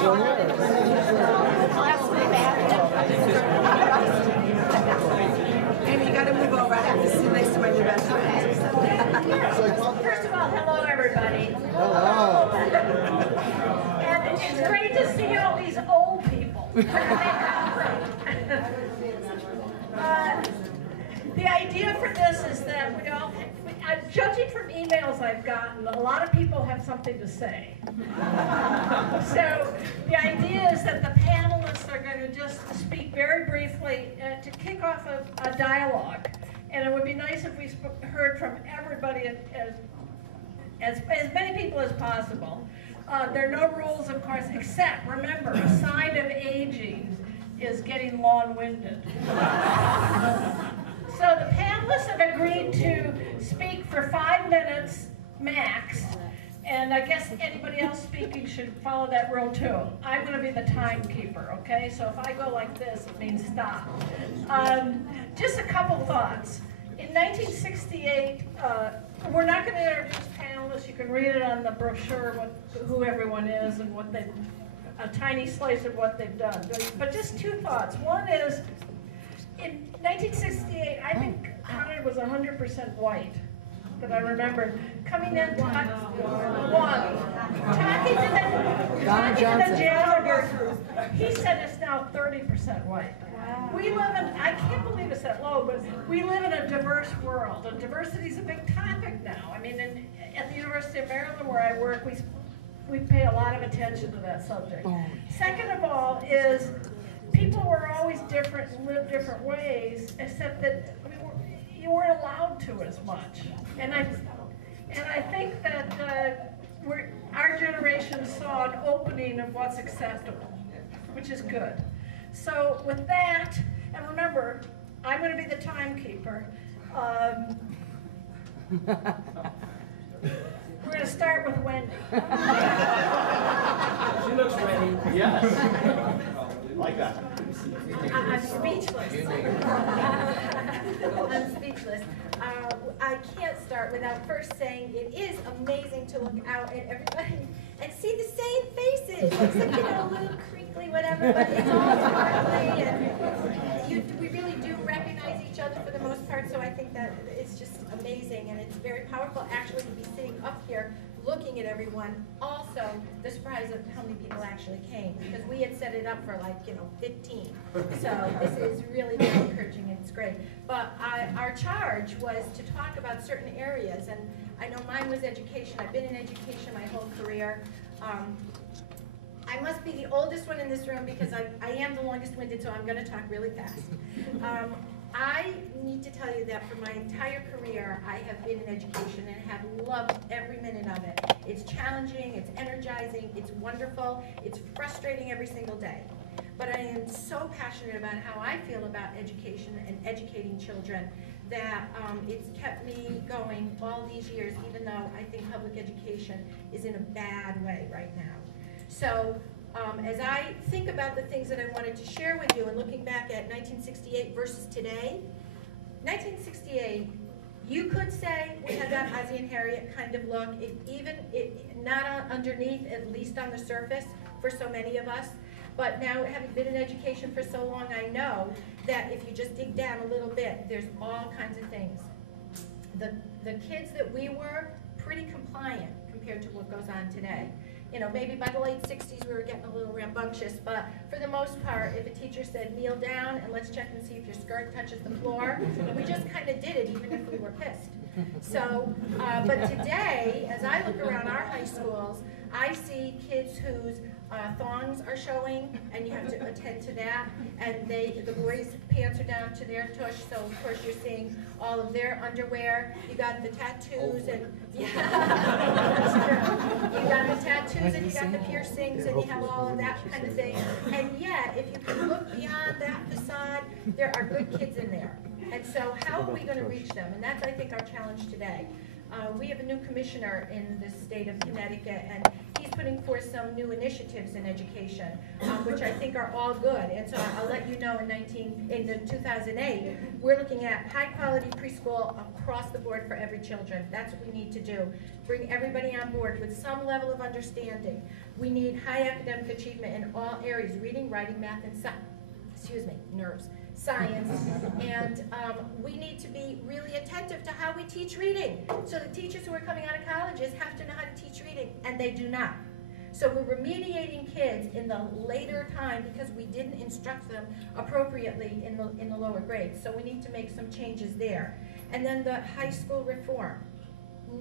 Amy, you got to move over. I have to sit next to my new best friend. First of all, hello everybody. Hello. And it's great to see all these old people. The idea for this is that we all, judging from emails I've gotten, a lot of people have something to say. So the idea is that the panelists are going to just speak very briefly to kick off a dialogue. And it would be nice if we heard from everybody, as many people as possible. There are no rules, of course, except, remember, a sign of aging is getting long-winded. So the panelists have agreed to speak for 5 minutes max, and I guess anybody else speaking should follow that rule too. I'm going to be the timekeeper, okay? So if I go like this, it means stop. Just a couple thoughts. In 1968, we're not going to introduce panelists. You can read it on the brochure, who everyone is and what they, a tiny slice of what they've done. But just two thoughts. One is, in 1968, I think Conard was 100% white, that I remember. Coming in, talking to the janitor, he said it's now 30% white. We live in, I can't believe it's that low, but we live in a diverse world, and diversity is a big topic now. I mean, at the University of Maryland, where I work, we pay a lot of attention to that subject. Second of all is, people were always different and lived different ways, except that you weren't allowed to as much. And I think that our generation saw an opening of what's acceptable, which is good. So with that, and remember, I'm going to be the timekeeper. We're going to start with Wendy. She looks ready. Yes. Like that. I'm speechless. I'm speechless. I can't start without first saying it is amazing to look out at everybody and see the same faces, except, you know, a little crinkly, whatever, but it's all sparkly, and we really do recognize each other for the most part, so I think that it's just amazing, and it's very powerful actually to be sitting up here looking at everyone. Also, the surprise of how many people actually came, because we had set it up for 15. So this is really very encouraging, and it's great. But our charge was to talk about certain areas, and I know mine was education. I've been in education my whole career. I must be the oldest one in this room because I am the longest winded, so I'm going to talk really fast. I need to tell you that for my entire career, I have been in education and have loved every minute of it. It's challenging, it's energizing, it's wonderful, it's frustrating every single day. But I am so passionate about how I feel about education and educating children that it's kept me going all these years, even though I think public education is in a bad way right now. So as I think about the things that I wanted to share with you and looking back at 1968 versus today, 1968, you could say we had that Ozzie and Harriet kind of look, not underneath, at least on the surface for so many of us. But now, having been in education for so long, I know that if you just dig down a little bit, there's all kinds of things. The kids that we were, pretty compliant compared to what goes on today. You know, maybe by the late 60s we were getting a little rambunctious, but for the most part, if a teacher said kneel down and let's check and see if your skirt touches the floor, we just kind of did it even if we were pissed. So, but today, as I look around our high schools, I see kids whose thongs are showing, and you have to attend to that, and the boys' pants are down to their tush, so of course you're seeing all of their underwear. You got the tattoos, and that's true. You got the tattoos, and you got the piercings, and you have all of that kind of thing. And yet, if you can look beyond that facade, there are good kids in there. And so how are we going to reach them? And that's, I think, our challenge today. We have a new commissioner in the state of Connecticut, and he's putting forth some new initiatives in education, which I think are all good. And so I'll let you know in 2008, we're looking at high-quality preschool across the board for every children. That's what we need to do. Bring everybody on board with some level of understanding. We need high academic achievement in all areas: reading, writing, math, and science. And we need to be really attentive to how we teach reading. So the teachers who are coming out of colleges have to know how to teach reading, and they do not. So we're remediating kids in the later time because we didn't instruct them appropriately in the lower grades. So we need to make some changes there. And then the high school reform.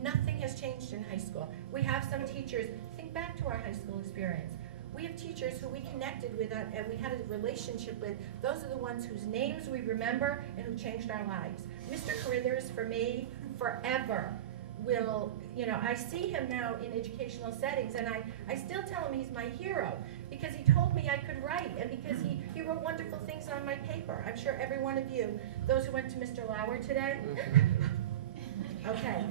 Nothing has changed in high school. We have some teachers, think back to our high school experience. We have teachers who we connected with and we had a relationship with. Those are the ones whose names we remember and who changed our lives. Mr. Carithers, for me, forever will, I see him now in educational settings, and I still tell him he's my hero because he told me I could write, and because he wrote wonderful things on my paper. I'm sure every one of you, those who went to Mr. Lauer today, okay,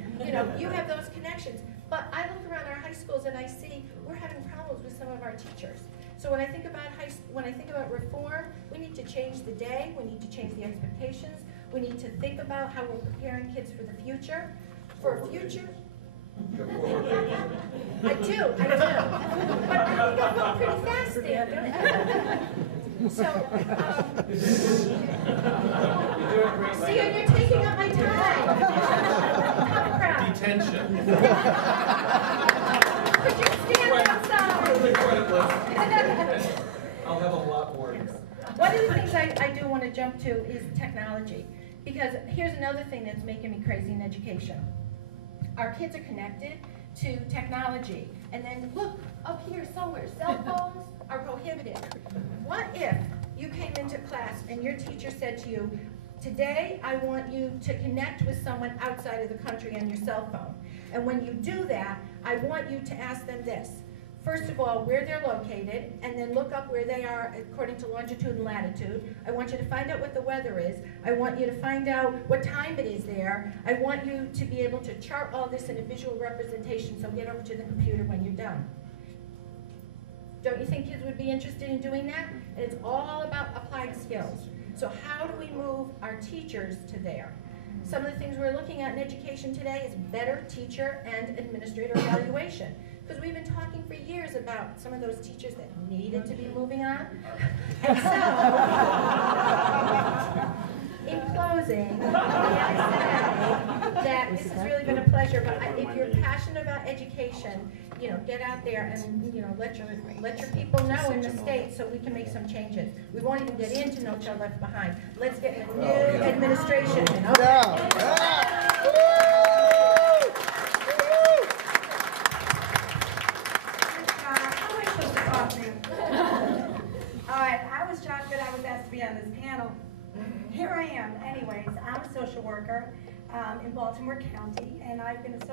you have those connections. But I look around our high schools and I see we're having problems with some of our teachers. So when I think about reform, we need to change the day, we need to change the expectations, we need to think about how we're preparing kids for the future. For a future? I do. But I think I go pretty fast there, don't I? So, see, you're taking up my time. Tough crowd. Detention. Could you stand outside? I'll have a lot more. One of the things I do want to jump to is technology. Because here's another thing that's making me crazy in education. Our kids are connected to technology. And then look, up here somewhere, cell phones are prohibited. What if you came into class and your teacher said to you, today I want you to connect with someone outside of the country on your cell phone. And when you do that, I want you to ask them this. First of all, where they're located, and then look up where they are according to longitude and latitude. I want you to find out what the weather is. I want you to find out what time it is there. I want you to be able to chart all this in a visual representation, so get over to the computer when you're done. Don't you think kids would be interested in doing that? And it's all about applied skills. So how do we move our teachers to there? Some of the things we're looking at in education today is better teacher and administrator evaluation. Because we've been talking for years about some of those teachers that needed to be moving on. And so, in closing, may I say that this has really been a pleasure, but if you're passionate about education, get out there and let your people know in the state so we can make some changes. We won't even get into No Child Left Behind. Let's get a new administration. I was shocked that I was asked to be on this panel. Here I am. Anyways, I'm a social worker in Baltimore County, and I've been a social